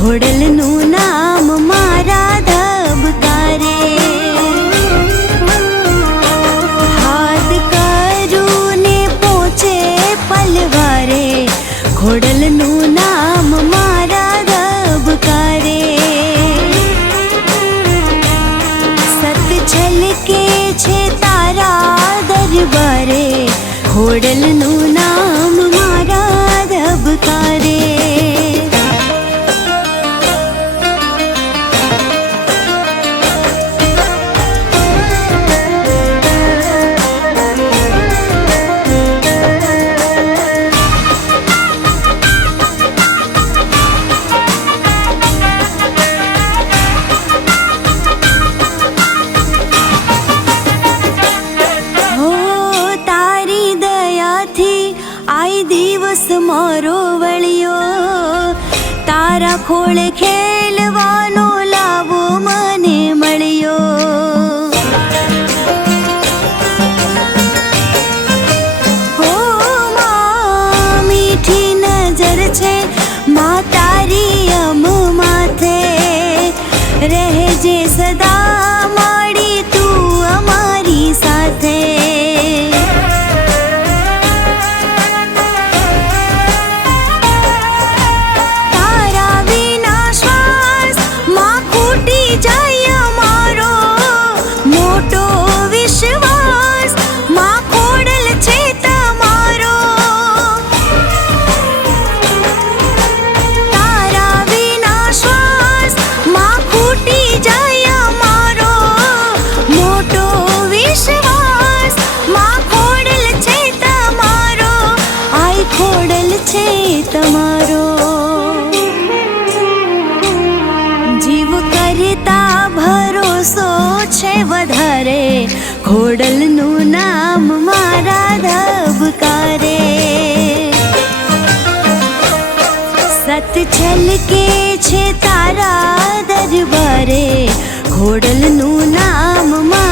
ખોડલનું નામ મારા ધબકારે. હાથ કરું ને પહોંચે પલવારે, ખોડલનું નામ મારા ધબકારે. સત છલકે છે તારા દરબારે, ખોડલનું નામ મારા ધબકારે. દિવસ મારો વળ્યો, તારા ખોળે ખેલવાનો લાવો મને મળ્યો. હો માં મીઠી નજર છે માં તારી અમ માથે, રહેજે સદા માડી તું અમારી સાથે. તમારો જીવ કરતા ભરોસો છે વધારે, ખોડલનું નામ મારા ધબકારે. સત છલકે છે તારા દરબારે, ખોડલનું નામ મારા